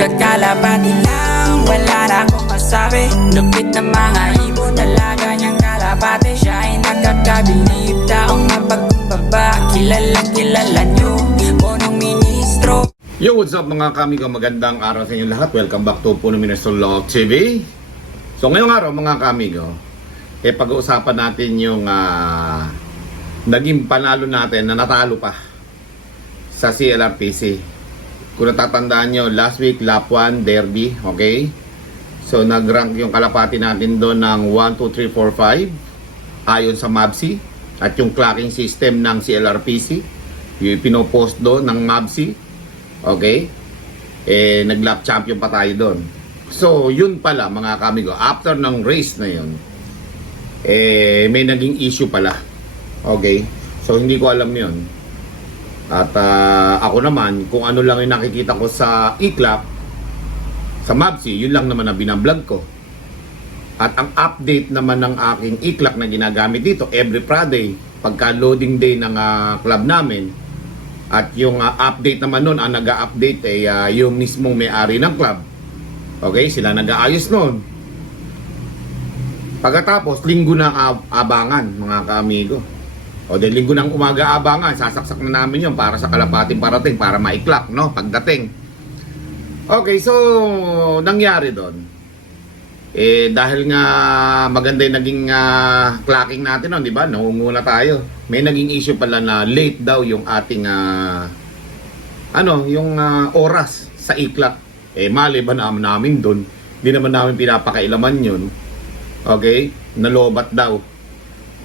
Kakalapati lang, wala na akong masabi. Lupit na mga ibon, dalaga niyang kalapati. Siya ay nakakabilib, taong mapagkumbaba. Kilala niyo, punong ministro. Yo, what's up mga kamigo? Magandang araw sa inyo lahat. Welcome back to Puno Ministro Love TV. So ngayong araw mga kamigo, pag-uusapan natin yung naging panalo natin na natalo pa sa CLRPC. Kung natatandaan nyo, last week lap 1 derby, okay? So nag-rank yung kalapati natin doon ng 1, 2, 3, 4, 5 ayon sa MABSI at yung clocking system ng CLRPC yung pinopost doon ng MABSI. Okay? Nag-lap champion pa tayo doon. So, yun pala mga kamigo. After ng race na yun, may naging issue pala. Okay? So, hindi ko alam yun. At ako naman, kung ano lang yung nakikita ko sa e-clap, sa MABSI, yun lang naman na binablog ko. At ang update naman ng aking e-clap na ginagamit dito, every Friday, pagka loading day ng club namin, at yung update naman nun, ang nag-update yung mismong may-ari ng club. Okay, sila nag-aayos nun. Pagkatapos, linggo na abangan, mga kaamigo. O dahil linggo ng umaga abangan, sasaksak na namin yun para sa kalapating parating, para maiklap, no? Pagdating. Okay, so, nangyari doon. Dahil nga maganda yung naging clocking natin nun, di ba? Nangunguna tayo. May naging issue pala na late daw yung ating oras sa e-clock. Mali ba namin doon? Hindi naman namin pinapakailaman yun. Okay? Nalobat daw.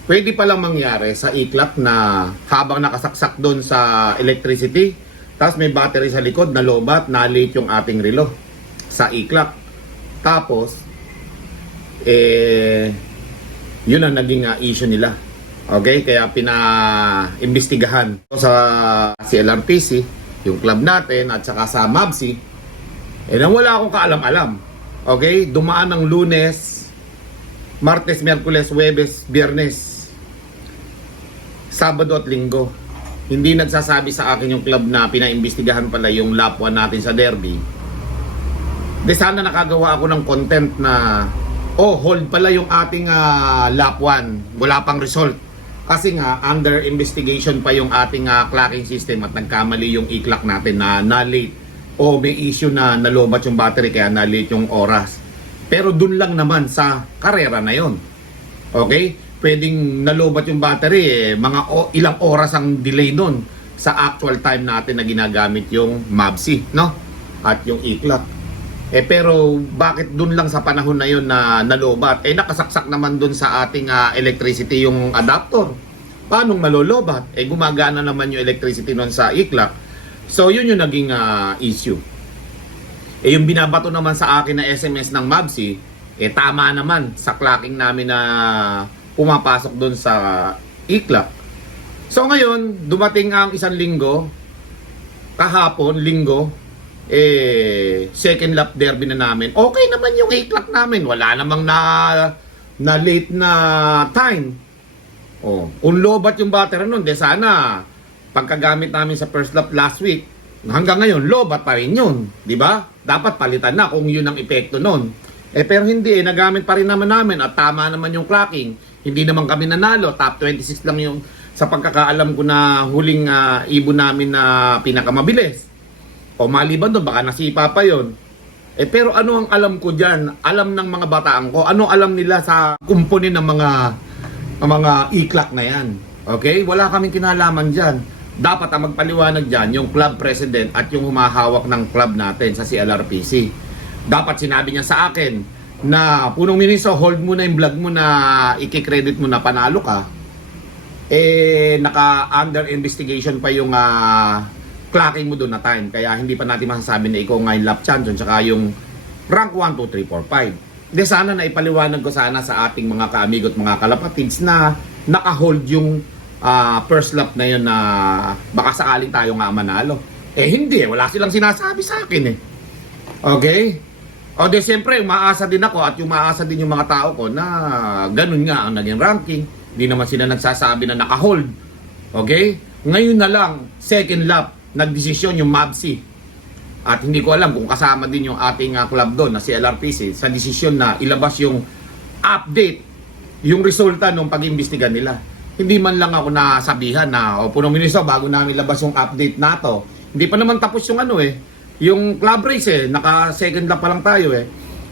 Pwede palang mangyari sa e-clock na habang nakasaksak doon sa electricity, tapos may battery sa likod, nalobat, na-late yung ating relo sa e-clock. Tapos, yun ang naging issue nila. Okay, kaya pina-imbestigahan sa CLRPC, yung club natin, at saka sa MABSI. Nang wala akong kaalam-alam. Okay, dumaan ng Lunes, Martes, Miyerkules, Huwebes, Biyernes, Sabado at Linggo. Hindi nagsasabi sa akin yung club na pina-imbestigahan pala yung lap 1 natin sa derby. Sana nakagawa ako ng content na hold pala yung ating lap 1. Wala pang result. Kasi nga, under investigation pa yung ating clocking system at nagkamali yung e-clock natin na na-late. O may issue na nalobat yung battery kaya na-late yung oras. Pero dun lang naman sa karera na yon. Okay? Pwedeng nalobat yung battery, mga ilang oras ang delay nun sa actual time natin na ginagamit yung MABSI, no? At yung e-clock. Pero bakit dun lang sa panahon na yun na nalobat? Nakasaksak naman dun sa ating electricity yung adapter. Paano malolobat? Gumagana naman yung electricity nun sa e-clock. So yun yung naging issue. Yung binabato naman sa akin na SMS ng MABSI, tama naman sa clocking namin na pumapasok dun sa e-clock. So ngayon, dumating ang isang linggo, kahapon, linggo, second lap derby na namin. Okay naman yung e-clock namin. Wala namang na late na time. Kung lobat yung battery nun, sana pagkagamit namin sa first lap last week, hanggang ngayon, lobat pa rin yun. Diba? Dapat palitan na kung yun ang epekto nun. Pero hindi, nagamit pa rin naman namin at tama naman yung clocking. Hindi naman kami nanalo. Top 26 lang yung sa pagkakaalam ko na huling ibon namin na pinakamabilis. O maliban doon, baka nasipa pa yun. Pero ano ang alam ko dyan? Alam ng mga bataan ko. Ano alam nila sa kumpunin ng mga e-clock na yan? Okay? Wala kaming kinalaman dyan. Dapat ang magpaliwanag dyan yung club president at yung humahawak ng club natin sa CLRPC. Dapat sinabi niya sa akin na punong ministro, hold mo na yung vlog mo na i-credit mo na panalo ka. Naka-under investigation pa yung clocking mo doon na time. Kaya hindi pa natin masasabi na ikaw ngayon lap champion tsaka yung rank 1, 2, 3, 4, 5. Sana na ipaliwanag ko sana sa ating mga kaamigo at mga kalapatids na naka-hold yung first lap na yun na baka sakaling tayo nga manalo. Hindi, wala silang sinasabi sa akin Okay? Siyempre, umaasa din ako at umaasa din yung mga tao ko na ganun nga ang naging ranking. Hindi naman sila nagsasabi na naka-hold. Okay? Ngayon na lang, second lap, nagdesisyon yung MABSI. At hindi ko alam kung kasama din yung ating club doon na si LRPC sa desisyon na ilabas yung update, yung resulta ng pag-imbestiga nila. Hindi man lang ako nasabihan na, o punong ministro, bago namin labas yung update na to. Hindi pa naman tapos yung yung club race naka second lap pa lang tayo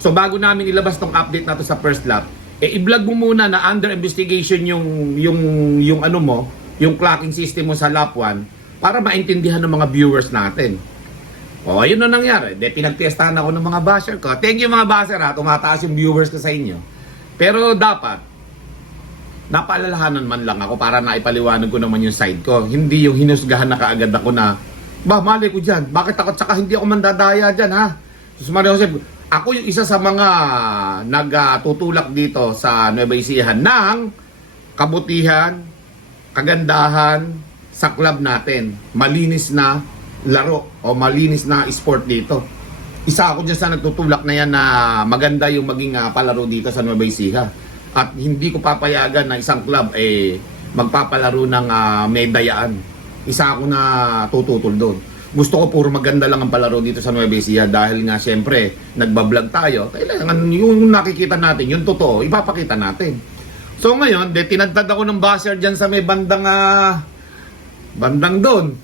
So bago namin ilabas tong update na to sa first lap, i-vlog mo muna na under investigation yung clocking system mo sa lap 1 para maintindihan ng mga viewers natin. O, ayun na nangyari. Pinagtestahan ako ng mga basher ko. Thank you mga basher tumataas yung viewers ko sa inyo. Pero dapat, napaalalahanan man lang ako para naipaliwanag ko naman yung side ko. Hindi yung hinusgahan na kaagad ako na, mali ko dyan. Bakit ako? Tsaka hindi ako mandadaya dyan, ha? Sus Maria Jose, ako yung isa sa mga nagtutulak dito sa Nueva Ecija ng kabutihan, kagandahan sa club natin. Malinis na laro o malinis na sport dito. Isa ako dyan sa nagtutulak na yan na maganda yung maging palaro dito sa Nueva Ecija. At hindi ko papayagan na isang club magpapalaro ng may dayaan. Isa ako na tututol doon. Gusto ko puro maganda lang ang palaro dito sa Nueva Ecija dahil nga syempre nagbablog tayo. Kailangan yung nakikita natin, yung totoo, ipapakita natin. So ngayon, tinagtad ako ng basher dyan sa may bandang doon.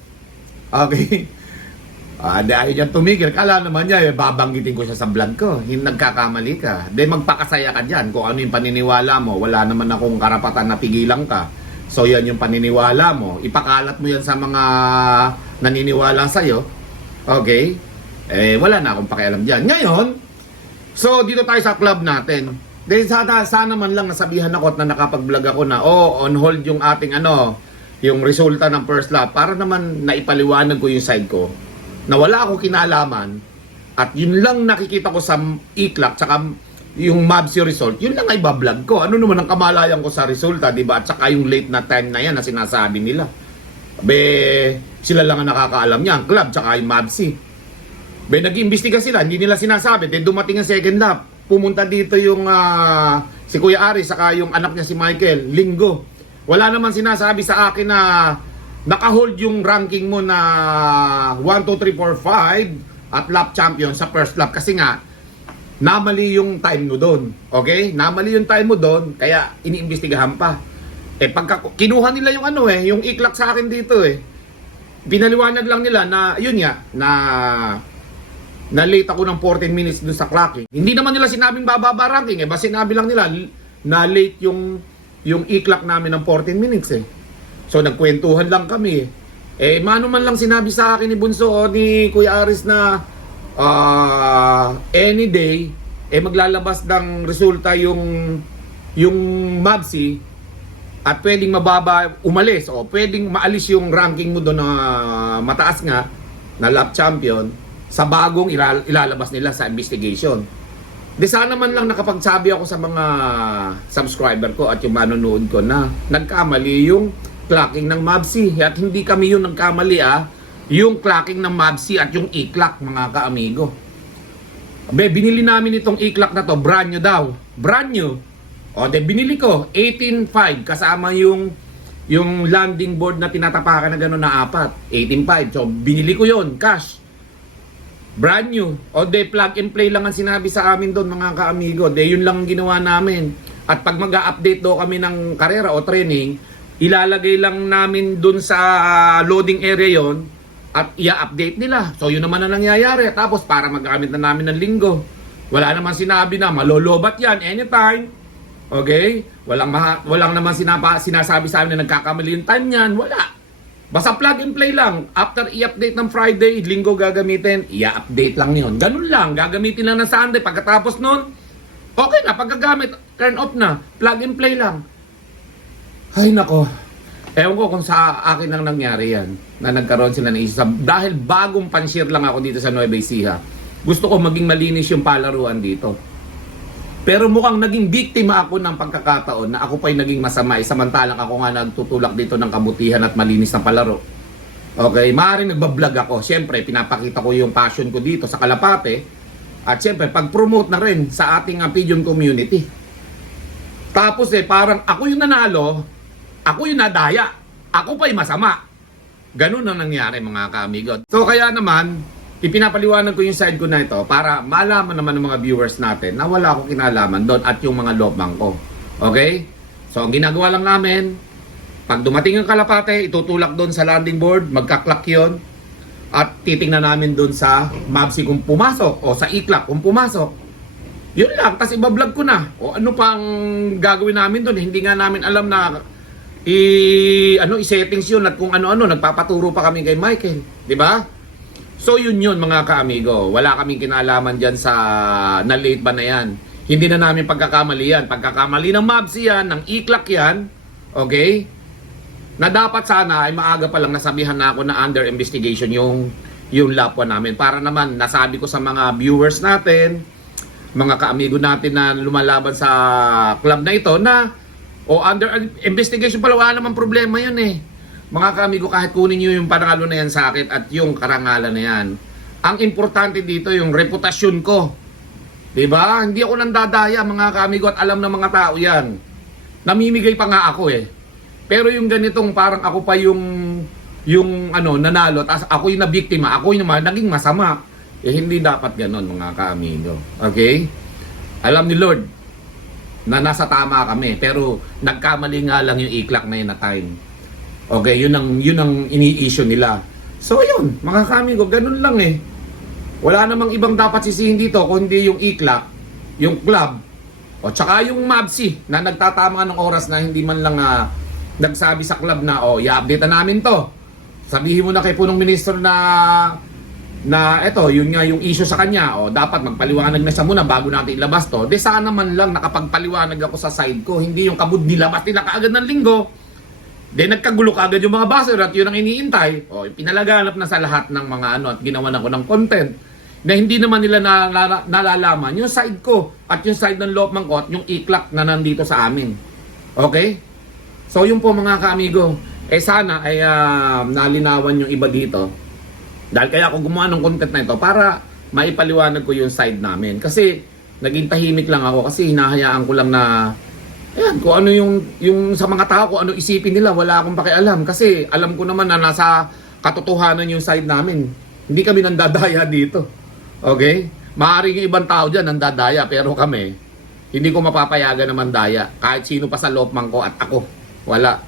Okay. Ayaw niya tumigil. Kala naman niya, babanggitin ko siya sa vlog ko. Hindi nagkakamali ka. Magpakasaya ka dyan. Kung ano yung paniniwala mo, wala naman akong karapatan na pigilan ka. So yan yung paniniwala mo. Ipakalat mo yan sa mga naniniwala sa'yo. Okay? Wala na akong pakialam dyan. Ngayon, so dito tayo sa club natin. Sana man lang nasabihan ako at na nakapag-vlog ako na, on hold yung ating yung resulta ng first lap para naman naipaliwanag ko yung side ko na wala akong kinalaman at yun lang nakikita ko sa e-clock tsaka yung MABC result, yun lang ay bablog ko. Ano naman ang kamalayan ko sa resulta, di ba? At saka yung late na time na yan na sinasabi nila. Sila lang ang nakakaalam niya, ang club tsaka yung MABC. Nag-iimbestiga sila, hindi nila sinasabi. Dumating ang second lap, pumunta dito yung si Kuya Ari saka yung anak niya si Michael, Linggo. Wala naman sinasabi sa akin na naka-hold yung ranking mo na 1, 2, 3, 4, 5 at lap champion sa first lap kasi nga namali yung time mo doon. Okay? Namali yung time mo doon kaya iniimbestigahan pa. Pagka kinuha nila yung yung i-clock sa akin dito pinaliwanag lang nila na yun nga na late ako ng 14 minutes dun sa clocking. Hindi naman nila sinabing bababa ranking basta sinabi lang nila na late yung i-clock namin ng 14 minutes So nagkwentuhan lang kami mano man lang sinabi sa akin ni Bunso o ni Kuya Aris na any day maglalabas ng resulta yung MABC at pwedeng mababa umalis o pwedeng maalis yung ranking mo doon na mataas nga na lap champion sa bagong ilalabas nila sa investigation. Sana man lang nakapagsabi ako sa mga subscriber ko at yung manonood ko na nagkamali yung clocking ng MABC. At hindi kami yung nagkamali yung clocking ng MABC at yung e-clock mga kaamigo. Binili namin itong e-clock na to, brand new daw. Brand new. Binili ko 18.5 kasama yung landing board na tinatapakan na gano'n na 4. 18.5. So binili ko yon cash. Brand new. Plug and play lang ang sinabi sa amin doon mga kaamigo. Yun lang ang ginawa namin. At pag mag-update daw kami ng karera o training, ilalagay lang namin doon sa loading area yon at i-update nila. So yun naman ang nangyayari. Tapos para magamit na namin ng linggo. Wala naman sinabi na malolobat yan anytime. Okay? Walang naman sinasabi sa amin na nagkakamali yung time niyan. Wala. Basta plug and play lang. After i-update ng Friday, linggo gagamitin, i-update lang yun. Ganun lang. Gagamitin lang ng Sunday. Pagkatapos nun, okay na. Pagkagamit, turn off na. Plug and play lang. Ay nako. Ewan ko kung sa akin ang nangyari yan. Na nagkaroon sila ng isa. Dahil bagong panshare lang ako dito sa Nueva Ecija. Gusto ko maging malinis yung palaruan dito. Pero mukhang naging biktima ako ng pagkakataon na ako pa'y naging masama. Samantalang ako nga nagtutulak dito ng kabutihan at malinis na palaro. Okay, maaaring nagbablog ako. Siyempre, pinapakita ko yung passion ko dito sa Kalapate. At siyempre, pag-promote na rin sa ating pigeon community. Tapos parang ako yung nanalo, ako yung nadaya. Ako pa'y masama. Ganun ang nangyari mga kaamigo. So kaya naman, ipinapaliwanag ko yung side ko na ito para malaman naman ng mga viewers natin na wala akong kinalaman doon at yung mga lobang ko. Okay? So, ang ginagawa lang namin, pag dumating ang kalapate, itutulak doon sa landing board, magkaklak yun, at titingnan namin doon sa MABSI kung pumasok o sa iklak kung pumasok. Yun lang, tapos ibablog ko na. O ano pang gagawin namin doon? Hindi nga namin alam na i-settings yun at kung ano-ano, nagpapaturo pa kami kay Michael. Di ba? So yun mga kaamigo. Wala kaming kinalaman dyan sa na-late ba na yan. Hindi na namin pagkakamali yan. Pagkakamali ng MABSI yan, ng iklak yan, okay? Na dapat sana ay maaga pa lang nasabihan na ako na under investigation yung lapwa namin. Para naman nasabi ko sa mga viewers natin, mga kaamigo natin na lumalaban sa club na ito na under investigation pala, wala namang problema yun eh. Mga kaamigo, kahit kunin nyo yung panalo na yan sa akin at yung karangalan na yan, ang importante dito yung reputasyon ko. Diba? Hindi ako nandadaya mga kaamigo at alam ng mga tao yan. Namimigay pa nga ako eh. Pero yung ganitong parang ako pa yung nanalo, tapos ako yung nabiktima, ako yung naging masama. Eh hindi dapat ganon mga kaamigo. Okay? Alam ni Lord na nasa tama kami, pero nagkamali nga lang yung iklak na yun na time. Okay, yun ang ini-issue nila. So yun, mga kaamigo, ganun lang eh. Wala namang ibang dapat sisihin dito kundi yung iklak, yung club, o tsaka yung MABSI na nagtatama ng oras na hindi man lang nagsabi sa club na i-update na namin to. Sabihin mo na kay punong ministro na eto, yun nga yung issue sa kanya, dapat magpaliwanag na siya muna bago natin ilabas to. De sana man lang nakapagpaliwanag ako sa side ko, hindi yung kabud nilabas nila kaagad ng linggo. De nagkagulo kaagad yung mga baser at yun ang iniintay. Pinalaganap na sa lahat ng mga at ginawan ako ng content na hindi naman nila nalalaman yung side ko at yung side ng loob ko at yung iklak na nandito sa amin. Okay? So yun po mga kaamigo. Sana ay nalinawan yung iba dito. Dahil kaya ako gumawa ng content na ito para maipaliwanag ko yung side namin. Kasi naging tahimik lang ako kasi hinahayaan ko lang na kung ano yung sa mga tao, kung ano isipin nila, wala akong pakialam. Kasi alam ko naman na nasa katotohanan yung side namin. Hindi kami nandadaya dito. Okay? Maaaring yung ibang tao dyan nandadaya, pero kami, hindi ko mapapayagan na mandaya. Kahit sino pa sa loob ko at ako. Wala.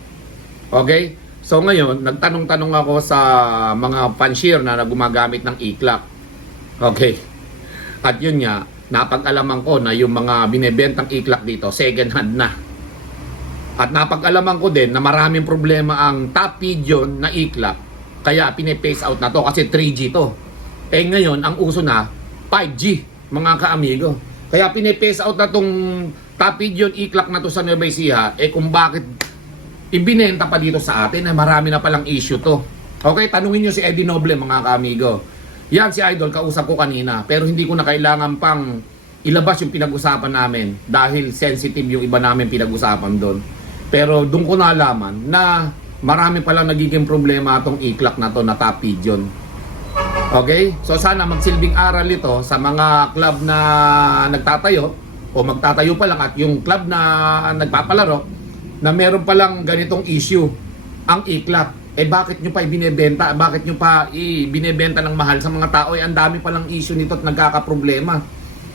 Okay? So ngayon, nagtanong-tanong ako sa mga panshir na gumagamit ng iklak. Okay. At yun nga, napag-alaman ko na yung mga binebentang iklak dito, second hand na. At napag-alaman ko din na maraming problema ang top pigeon na iklak. Kaya pine-phase out na to kasi 3G to. Ngayon, ang uso na 5G, mga kaamigo. Kaya pine-phase out na tong top pigeon iklak na to sa Nueva Ecija. Kung bakit ibinenta pa dito sa atin, marami na palang issue to. Okay, tanungin nyo si Eddie Noble mga kaamigo. Yan si Idol, kausap ko kanina. Pero hindi ko na kailangan pang ilabas yung pinag-usapan namin dahil sensitive yung iba namin pinag-usapan doon. Pero doon ko nalaman na marami palang nagiging problema itong iklak na to na top pigeon. Okay? So sana magsilbing aral ito sa mga club na nagtatayo o magtatayo pa lang at yung club na nagpapalaro na meron palang ganitong issue, ang iklak. Bakit nyo pa ibinebenta? Bakit nyo pa ibinebenta ng mahal sa mga tao? Ang dami palang issue nito at nagkakaproblema.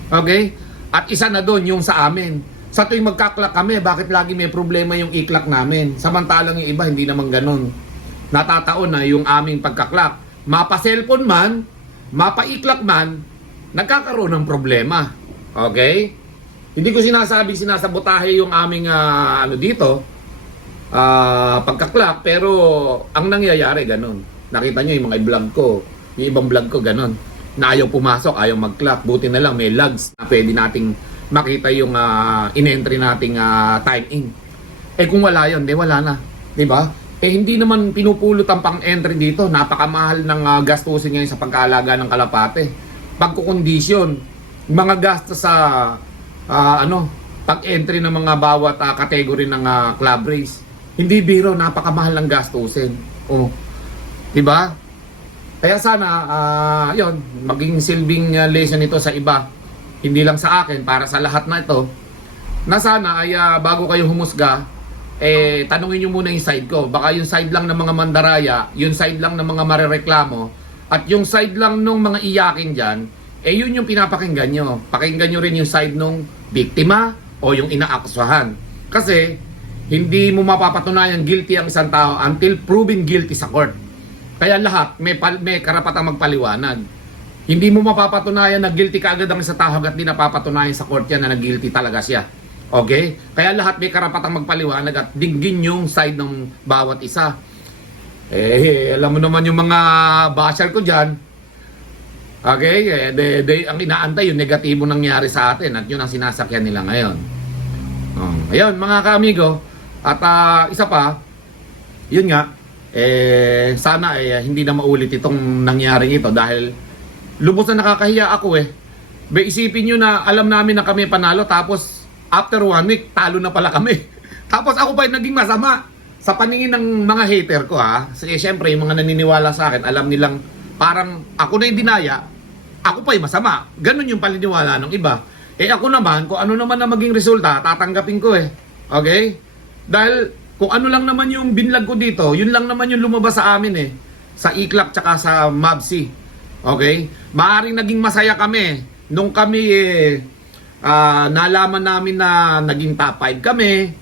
Okay? At isa na doon yung sa amin. Sa tuwing magkaklak kami, bakit lagi may problema yung iklak namin? Samantalang yung iba, hindi naman ganun. Natataon na yung aming pagkaklak. Mapa-cellphone man, mapa-iklak man, nagkakaroon ng problema. Okay? Hindi ko sinasabotahe yung aming dito, pagkaklak, pero ang nangyayari ganun. Nakita nyo yung mga vlog ko, yung ibang vlog ko ganun, na ayaw pumasok, ayaw mag-clock. Buti na lang may logs na pwede nating makita yung in-entry nating time in. Kung wala yun, wala na, di ba? Hindi naman pinupulot ang pang-entry dito. Napakamahal ng gastusin ngayon sa pagkaalaga ng kalapate. Pagkukondisyon, mga gastos sa pag-entry ng mga bawat category ng club race. Hindi biro, napakamahal ng gastusin. Diba? Kaya sana, yon maging silbing lesson ito sa iba. Hindi lang sa akin, para sa lahat na ito. Na sana ay bago kayo humusga, tanungin nyo muna yung side ko. Baka yung side lang ng mga mandaraya, yung side lang ng mga marereklamo, At yung side lang nung mga iyakin dyan, yun yung pinapakinggan nyo. Pakinggan nyo rin yung side nung biktima o yung inaakusahan. Kasi, hindi mo mapapatunayan guilty ang isang tao until proven guilty sa court. Kaya lahat may karapatang magpaliwanag. Hindi mo mapapatunayan na guilty ka agad ang isang tao hanggat di napapatunayan sa court yan na guilty talaga siya. Okay? Kaya lahat may karapatang magpaliwanag at dinggin yung side ng bawat isa. Alam mo naman yung mga basher ko dyan. Okay? Ang inaantay yung negatibo nangyari sa atin at yun ang sinasakyan nila ngayon. Ayun, mga kaamigo. At isa pa, yun nga, sana hindi na maulit itong nangyari ito dahil lubos na nakakahiya ako Isipin nyo na alam namin na kami panalo tapos after 1 week, talo na pala kami. Tapos ako pa yung naging masama sa paningin ng mga hater ko Kasi syempre yung mga naniniwala sa akin, alam nilang parang ako na yung dinaya, ako pa yung masama. Ganun yung paniniwala ng iba. Ako naman, kung ano naman na maging resulta, tatanggapin ko Okay? Dahil kung ano lang naman yung binlag ko dito, yun lang naman yung lumabas sa amin sa ICLAC tsaka sa MABSI. Okay? Maaaring naging masaya kami nung kami nalaman namin na naging top 5 kami.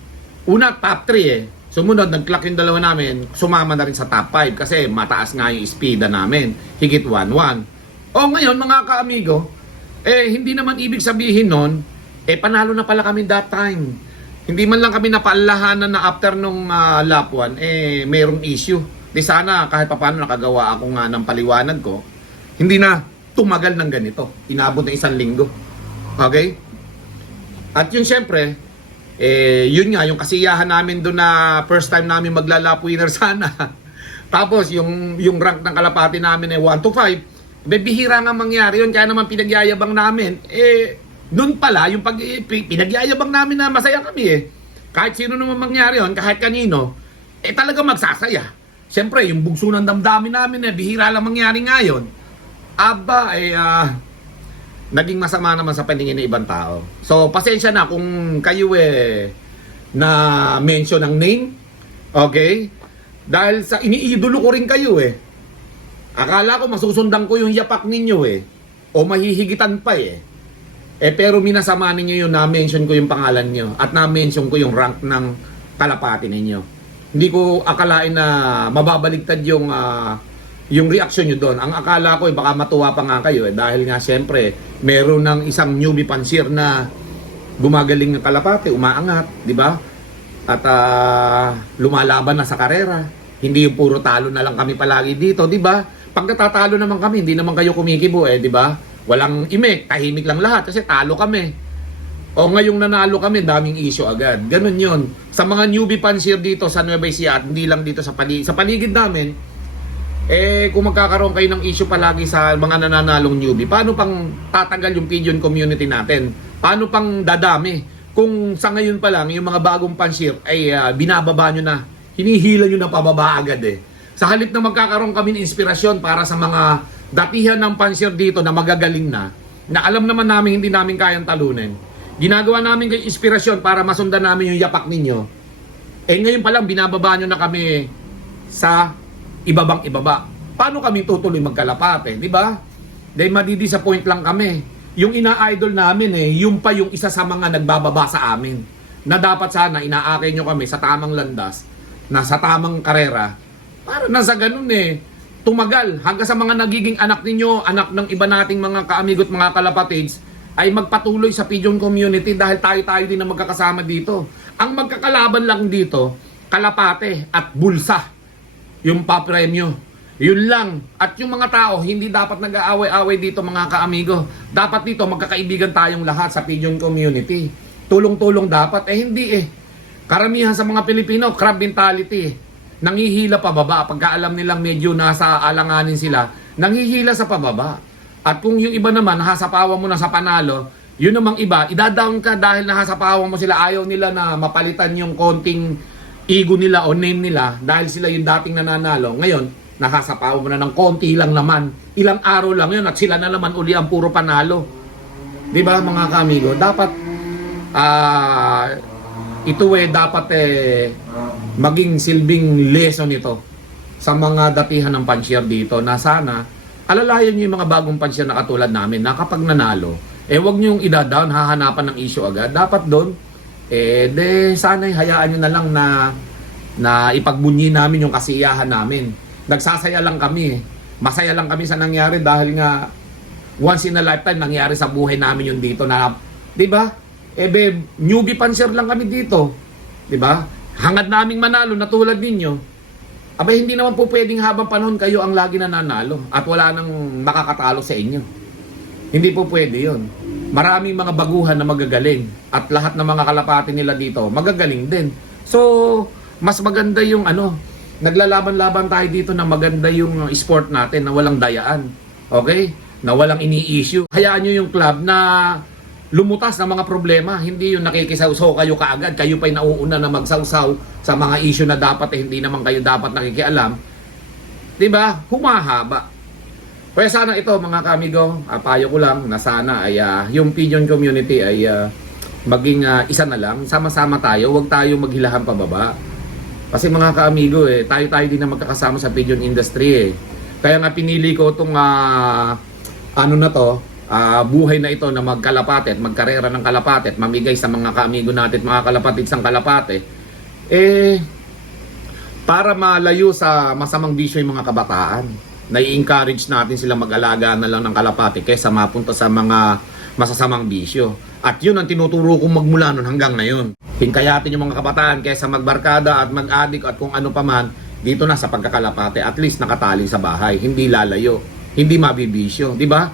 Una, top 3 Sumunod, nag-clock yung dalawa namin, sumama na rin sa top 5 kasi mataas nga yung speeda namin. Higit 1-1. Ngayon, mga kaamigo, hindi naman ibig sabihin nun, panalo na pala kami that time. Hindi man lang kami napaalahanan na after nung lap 1, mayroong issue. Di sana kahit paano nakagawa ako nga ng paliwanag ko, hindi na tumagal ng ganito. Inabot na 1 linggo. Okay? At yun syempre, yun nga, yung kasiyahan namin doon na first time namin maglalap winner sana. Tapos yung rank ng kalapati namin 1 to 5, bihira nga mangyari yun. Kaya naman pinagyayabang namin. Noon pala, yung pinagyayabang namin na masaya kami Kahit sino naman mangyari yun, kahit kanino, talaga magsasaya. Siyempre, yung bugso ng damdamin namin bihira lang mangyari ngayon. Naging masama naman sa paningin ng ibang tao. So, pasensya na kung kayo na mention ng name. Okay? Dahil sa iniidolo ko rin kayo Akala ko masusundan ko yung yapak ninyo O mahihigitan pa pero minasama ninyo yun, na-mention ko yung pangalan nyo at na-mention ko yung rank ng kalapati ninyo. Hindi ko akalain na mababaligtad yung reaction nyo doon. Ang akala ko baka matuwa pa nga kayo dahil nga siyempre meron ng isang newbie pansir na gumagaling ng kalapati, umaangat, di ba? At lumalaban na sa karera. Hindi yung puro talo na lang kami palagi dito, di ba? Pag natatalo naman kami, hindi naman kayo kumikibo di ba? Walang imik, tahimik lang lahat kasi talo kami. Ngayong nanalo kami, daming issue agad. Ganun yun. Sa mga newbie pansir dito sa Nueva Ecija at hindi lang dito sa paligid namin, kung magkakaroon kayo ng issue palagi sa mga nananalong newbie, paano pang tatagal yung pigeon community natin? Paano pang dadami? Kung sa ngayon pa lang, yung mga bagong pansir ay binababa nyo na, hinihila nyo na pababa agad Sa halip na magkakaroon kami ng inspirasyon para sa mga datihan ng pansir dito na magagaling na alam naman namin hindi namin kayang talunin. Ginagawa namin kayo inspirasyon para masundan namin yung yapak ninyo. Ngayon pa lang binababa nyo na kami sa ibabang ibaba. Paano kami tutuloy magkalapate, di ba? Dahil madidisappoint lang kami. Yung ina-idol namin yung pa yung isa sa mga nagbababa sa amin. Na dapat sana inaakay nyo kami sa tamang landas, na sa tamang karera. Para na sa ganun tumagal hanggang sa mga nagiging anak ninyo, anak ng iba nating mga kaamigot, mga kalapatids, ay magpatuloy sa pigeon community dahil tayo-tayo din na magkakasama dito. Ang magkakalaban lang dito, kalapate at bulsa. Yung papremyo. Yun lang. At yung mga tao, hindi dapat nag-aaway-aaway dito mga kaamigo. Dapat dito magkakaibigan tayong lahat sa pigeon community. Tulong-tulong dapat. Hindi Karamihan sa mga Pilipino, crab mentality nangihila pababa. Pagka alam nilang medyo nasa alanganin sila, nangihila sa pababa. At kung yung iba naman, nahasapawan mo na sa panalo, yun namang iba, idadaon ka dahil nahasapawan mo sila. Ayaw nila na mapalitan yung konting ego nila o name nila dahil sila yung dating nananalo. Ngayon, nahasapawan mo na ng konti lang naman. Ilang araw lang yun at sila na naman uli ang puro panalo. Di ba mga kaamigo? Dapat ito dapat maging silbing lesson ito sa mga datihan ng pansyer dito na sana alalayan nyo yung mga bagong pansya na katulad namin na kapag nanalo, wag nyo yung ida-down, hahanapan ng issue agad. Dapat doon, sana'y hayaan nyo na lang na ipagbunyi namin yung kasiyahan namin. Nagsasaya lang kami. Masaya lang kami sa nangyari dahil nga once in a lifetime nangyari sa buhay namin yung dito na, di ba? Newbie panser lang kami dito. Di ba? Hangad naming manalo na tulad ninyo. Hindi naman po pwedeng habang panahon kayo ang lagi nananalo at wala nang makakatalo sa inyo. Hindi po pwede yun. Maraming mga baguhan na magagaling at lahat ng mga kalapati nila dito magagaling din. So, mas maganda yung naglalaban-laban tayo dito na maganda yung sport natin na walang dayaan. Okay? Na walang ini-issue. Hayaan nyo yung club na lumutas ng mga problema. Hindi yung nakikisawsaw kayo kaagad. Kayo pa'y nauuna na magsawsaw sa mga issue na dapat hindi naman kayo dapat nakikialam. Diba? Humahaba. Kaya sana ito mga kamigo, payo ko lang na sana ay yung Pigeon community ay maging isa na lang. Sama-sama tayo. Huwag tayo maghilahan pababa. Kasi mga kaamigo, tayo-tayo din na magkakasama sa pigeon industry. Kaya nga pinili ko itong buhay na ito na magkalapate at magkarera ng kalapate at mamigay sa mga kaamigo natin, mga kalapatid sang kalapate, para malayo sa masamang bisyo yung mga kabataan. Nai-encourage natin sila mag-alaga na lang ng kalapate kaysa mapunta sa mga masasamang bisyo. At yun ang tinuturo kong magmula nun hanggang ngayon. Hingkayatin yung mga kabataan kaysa magbarkada at mag-adik at kung ano pa man, dito na sa pagkakalapate, at least nakatali sa bahay, hindi lalayo, hindi mabibisyo, di ba?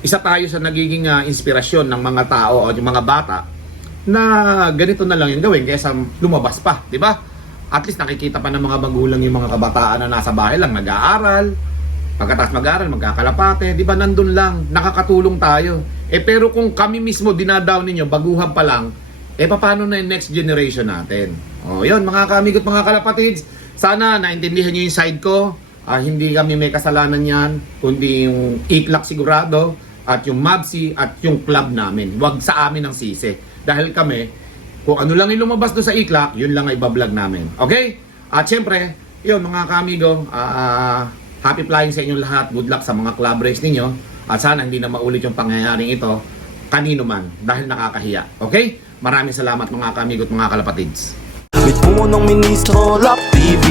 Isa tayo sa nagiging inspirasyon ng mga tao o yung mga bata na ganito na lang yung gawin kaysa lumabas pa, di ba? At least nakikita pa ng mga magulang yung mga kabataan na nasa bahay lang nag-aaral, pagkatapos mag-aaral, magkakalapate, di ba? Nandun lang, nakakatulong tayo. Pero kung kami mismo dinadaw ninyo, baguhan pa lang, paano na yung next generation natin? Yun, mga kamigot, mga kalapatids, sana naintindihan nyo yung side ko. Hindi kami may kasalanan yan, kundi yung iklak sigurado, at yung MABSI, at yung club namin. Huwag sa amin ang sisi. Dahil kami, kung ano lang yung lumabas doon sa iklak, yun lang ay bablog namin. Okay? At syempre, yun mga kamigo, happy flying sa inyong lahat. Good luck sa mga club race ninyo. At sana hindi na maulit yung pangyayaring ito kanino man dahil nakakahiya. Okay? Maraming salamat mga kamigo at mga kalapatids. With punong ministro, Lap TV.